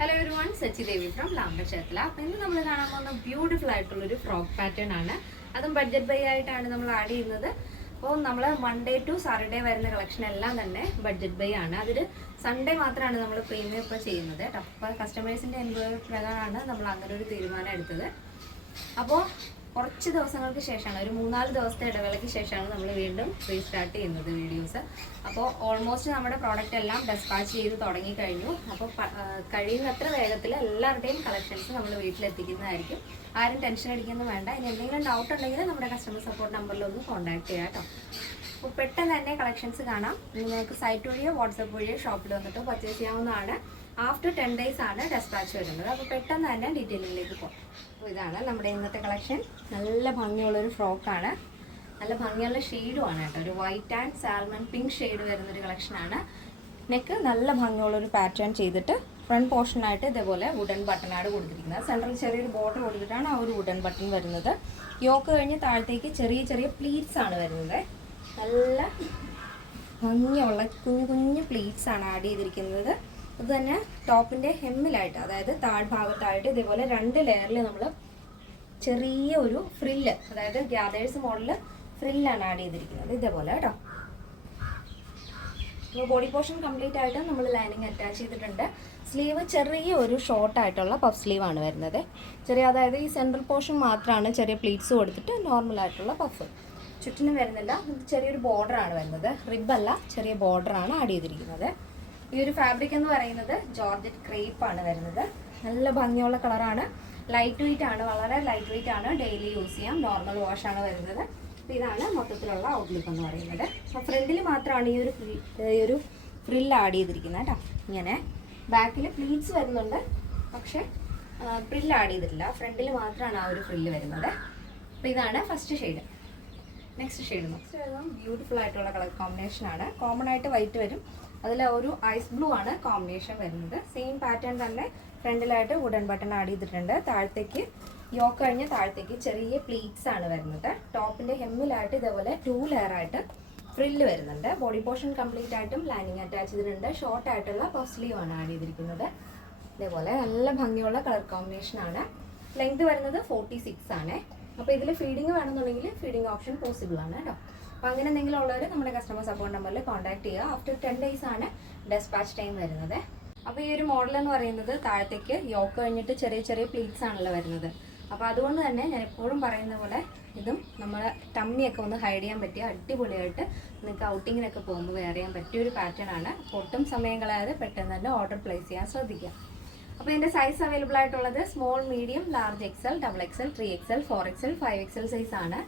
Hello everyone, Sachi Devi from Lambakshetra. അപ്പോൾ ഇന്ന് നമ്മൾ കാണാൻ പോകുന്ന ബ്യൂട്ടിഫുൾ ആയിട്ടുള്ളൊരു ഫ്രോക്ക് പാറ്റേൺ ആണ്. അതും ബഡ്ജറ്റ് ബൈ ആയിട്ടാണ് നമ്മൾ ആഡ് ചെയ്യുന്നത്. അപ്പോൾ നമ്മൾ മൺഡേ ടു സാറ്റർഡേ വരുന്ന കളക്ഷൻ എല്ലാം തന്നെ ബഡ്ജറ്റ് ബൈ ആണ്. അതിൽ സൺഡേ മാത്രമാണ് നമ്മൾ പ്രീമിയം ഇപ്പോൾ ചെയ്യുന്നത്. അപ്പോൾ കസ്റ്റമേഴ്സിൻ്റെ എൻക്വയറി പ്രകാരമാണ് നമ്മൾ അങ്ങനെ ഒരു തീരുമാനം എടുത്തത്. അപ്പോൾ കുറച്ച് ദിവസങ്ങൾക്ക് ശേഷമാണ്, ഒരു 3-4 ദിവസത്തെ ഇടവേളയ്ക്ക് ശേഷമാണ് നമ്മൾ വീണ്ടും റീസ്റ്റാർട്ട് ചെയ്യുന്നത് വീഡിയോസ്. അപ്പോൾ ഓൾമോസ്റ്റ് നമ്മുടെ പ്രോഡക്റ്റ് എല്ലാം ഡെസ്പാച്ച് ചെയ്ത് തുടങ്ങിക്കഴിഞ്ഞു. അപ്പോൾ കഴിയുന്നത്ര വേഗത്തിൽ എല്ലാവരുടെയും കളക്ഷൻസ് നമ്മൾ വീട്ടിലെത്തിക്കുന്നതായിരിക്കും. ആരും ടെൻഷൻ അടിക്കുന്നു വേണ്ട. ഇനി എന്തെങ്കിലും ഡൗട്ട് ഉണ്ടെങ്കിൽ നമ്മുടെ കസ്റ്റമർ സപ്പോർട്ട് നമ്പറിലൊന്ന് കോൺടാക്ട് ചെയ്യാം കേട്ടോ. അപ്പോൾ പെട്ടെന്ന് തന്നെ കളക്ഷൻസ് കാണാം. നിങ്ങൾക്ക് സൈറ്റ് വഴിയോ വാട്സപ്പ് വഴിയോ ഷോപ്പിൽ വന്നിട്ട് പർച്ചേസ് ചെയ്യാവുന്നതാണ്. ആഫ്റ്റർ 10 days ആണ് ഡെസ്പാച്ച് വരുന്നത്. അപ്പോൾ പെട്ടെന്ന് തന്നെ ഡീറ്റെയിലിംഗിലേക്ക് പോകാം. അപ്പോൾ ഇതാണ് നമ്മുടെ ഇന്നത്തെ കളക്ഷൻ. നല്ല ഭംഗിയുള്ളൊരു ഫ്രോക്കാണ്. നല്ല ഭംഗിയുള്ള ഷെയ്ഡുമാണ് കേട്ടോ. ഒരു white and salmon pink shade വരുന്നൊരു കളക്ഷനാണ്. നെക്ക് നല്ല ഭംഗിയുള്ളൊരു പാറ്റേൺ ചെയ്തിട്ട് ഫ്രണ്ട് പോർഷനായിട്ട് ഇതേപോലെ വുഡൻ ബട്ടണാണ് കൊടുത്തിരിക്കുന്നത്. സെൻട്രൽ ചെറിയൊരു ബോർഡർ കൊടുത്തിട്ടാണ് ആ ഒരു വുഡൻ ബട്ടൺ വരുന്നത്. യോക്ക് കഴിഞ്ഞ് താഴത്തേക്ക് ചെറിയ ചെറിയ പ്ലീറ്റ്സ് ആണ് വരുന്നത്. നല്ല ഭംഗിയുള്ള കുഞ്ഞു കുഞ്ഞു പ്ലീറ്റ്സ് ആണ് ആഡ് ചെയ്തിരിക്കുന്നത്. അതുതന്നെ ടോപ്പിൻ്റെ ഹെമ്മിലായിട്ട്, അതായത് താഴ്ഭാഗത്തായിട്ട് ഇതേപോലെ 2 ലെയറിൽ നമ്മൾ ചെറിയ ഒരു ഫ്രില്ല്, അതായത് ഗ്യാദേഴ്സ് മോഡല് ഫ്രില്ലാണ് ആഡ് ചെയ്തിരിക്കുന്നത്. ഇതേപോലെ കേട്ടോ. അപ്പോൾ ബോഡി പോർഷൻ കംപ്ലീറ്റ് ആയിട്ട് നമ്മൾ ലൈനിങ് അറ്റാച്ച് ചെയ്തിട്ടുണ്ട്. സ്ലീവ് ചെറിയ ഒരു ഷോർട്ടായിട്ടുള്ള പഫ് സ്ലീവാണ് വരുന്നത്. അതായത് ഈ സെൻട്രൽ പോർഷൻ മാത്രമാണ് ചെറിയ പ്ലീറ്റ്സ് കൊടുത്തിട്ട് നോർമലായിട്ടുള്ള പഫ്. ചുറ്റിനും വരുന്നില്ല. ചെറിയൊരു ബോർഡറാണ് വരുന്നത്. റിബല്ല, ചെറിയ ബോർഡറാണ് ആഡ് ചെയ്തിരിക്കുന്നത്. ഈ ഒരു ഫാബ്രിക് എന്ന് പറയുന്നത് ജോർജറ്റ് ക്രേപ്പ് ആണ് വരുന്നത്. നല്ല ഭംഗിയുള്ള കളറാണ്. ലൈറ്റ് വെയിറ്റ് ആണ്, വളരെ ലൈറ്റ് വെയിറ്റ് ആണ്. ഡെയിലി യൂസ് ചെയ്യാം. നോർമൽ വാഷ് ആണ് വരുന്നത്. അപ്പോൾ ഇതാണ് മൊത്തത്തിലുള്ള ഔട്ട്ലുക്ക് എന്ന് പറയുന്നത്. അപ്പോൾ ഫ്രണ്ടിൽ മാത്രമാണ് ഈ ഒരു ഫ്രില്ല് ആഡ് ചെയ്തിരിക്കുന്നത് കേട്ടോ. ഇങ്ങനെ ബാക്കിൽ പ്ലീറ്റ്സ് വരുന്നുണ്ട്, പക്ഷേ ഫ്രില്ല് ആഡ് ചെയ്തിട്ടില്ല. ഫ്രണ്ടിൽ മാത്രമാണ് ആ ഒരു ഫ്രില്ല് വരുന്നത്. അപ്പോൾ ഇതാണ് first shade. Next shade beautiful ആയിട്ടുള്ള കളർ കോമ്പിനേഷനാണ്. കോമൺ ആയിട്ട് വൈറ്റ് വരും. അതിൽ ഒരു ഐസ് ബ്ലൂ ആണ് കോമ്പിനേഷൻ വരുന്നത്. സെയിം പാറ്റേൺ തന്നെ ഫ്രണ്ടിലായിട്ട് വുഡൻ ബട്ടൺ ആഡ് ചെയ്തിട്ടുണ്ട്. താഴത്തേക്ക് യോക്ക് കഴിഞ്ഞ് താഴത്തേക്ക് ചെറിയ പ്ലീറ്റ്സ് ആണ് വരുന്നത്. ടോപ്പിൻ്റെ ഹെമ്മിലായിട്ട് ഇതേപോലെ 2 ലെയർ ആയിട്ട് ഫ്രില്ല് വരുന്നുണ്ട്. ബോഡി പോർഷൻ കംപ്ലീറ്റ് ആയിട്ടും ലൈനിങ് അറ്റാച്ച് ചെയ്തിട്ടുണ്ട്. ഷോർട്ട് ആയിട്ടുള്ള പഫ് സ്ലീവ് ആണ് ആഡ് ചെയ്തിരിക്കുന്നത്. ഇതേപോലെ നല്ല ഭംഗിയുള്ള കളർ കോമ്പിനേഷനാണ്. ലെങ്ത് വരുന്നത് 46 ആണ്. അപ്പോൾ ഇതിൽ ഫീഡിങ് വേണമെന്നുണ്ടെങ്കിൽ ഫീഡിങ് ഓപ്ഷൻ പോസിബിൾ ആണ് കേട്ടോ. അപ്പോൾ അങ്ങനെ എന്തെങ്കിലും ഉള്ളവർ നമ്മുടെ കസ്റ്റമർ സപ്പോർട്ട് നമ്പറിൽ കോൺടാക്ട് ചെയ്യുക. ആഫ്റ്റർ 10 days ആണ് ഡെസ്പാച്ച് ടൈം വരുന്നത്. അപ്പോൾ ഈ ഒരു മോഡൽ എന്ന് പറയുന്നത് താഴത്തേക്ക് യോക്ക് കഴിഞ്ഞിട്ട് ചെറിയ ചെറിയ പ്ലീറ്റ്സ് ആണല്ലോ വരുന്നത്. അപ്പോൾ അതുകൊണ്ട് തന്നെ ഞാൻ എപ്പോഴും പറയുന്ന പോലെ ഇതും നമ്മുടെ ടമ്മിയൊക്കെ ഒന്ന് ഹൈഡ് ചെയ്യാൻ പറ്റിയ അടിപൊളിയായിട്ട് നിങ്ങൾക്ക് ഔട്ടിങ്ങിനൊക്കെ പോകുമ്പോൾ വെയർ ചെയ്യാൻ പറ്റിയൊരു പാറ്റേൺ ആണ്. ഒട്ടും സമയം കളയാതെ പെട്ടെന്ന് തന്നെ ഓർഡർ പ്ലേസ് ചെയ്യാൻ ശ്രദ്ധിക്കുക. അപ്പോൾ ഇതിൻ്റെ സൈസ് അവൈലബിൾ ആയിട്ടുള്ളത് small, medium, large XL, XXL, 3XL, 4XL, 5XL size ആണ്.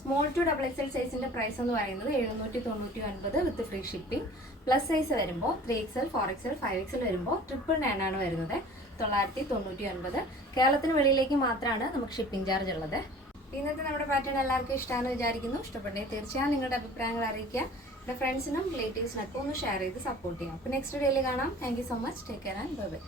സ്മോൾ ടു XXL സൈസിൻ്റെ പ്രൈസ് എന്ന് പറയുന്നത് 799 വിത്ത് ഫ്രീ ഷിപ്പിംഗ്. പ്ലസ് സൈസ് വരുമ്പോൾ 3XL, 4XL, 5XL വരുമ്പോൾ 999 ആണ് വരുന്നത്. 999. കേരളത്തിന് വെളിയിലേക്ക് മാത്രമാണ് നമുക്ക് ഷിപ്പിംഗ് ചാർജ് ഉള്ളത്. ഇന്നത്തെ നമ്മുടെ പാറ്റേൺ എല്ലാവർക്കും ഇഷ്ടമാണെന്ന് വിചാരിക്കുന്നു. ഇഷ്ടപ്പെട്ടെങ്കിൽ തീർച്ചയായും നിങ്ങളുടെ അഭിപ്രായങ്ങൾ അറിയിക്കുക. എൻ്റെ ഫ്രണ്ട്സിനും റിലേറ്റീവ്സിനൊക്കെ ഒന്ന് ഷെയർ ചെയ്ത് സപ്പോർട്ട് ചെയ്യാം. അപ്പോൾ നെക്സ്റ്റ് ഡേയിൽ കാണാം. Thank you so much. Take care and bye bye.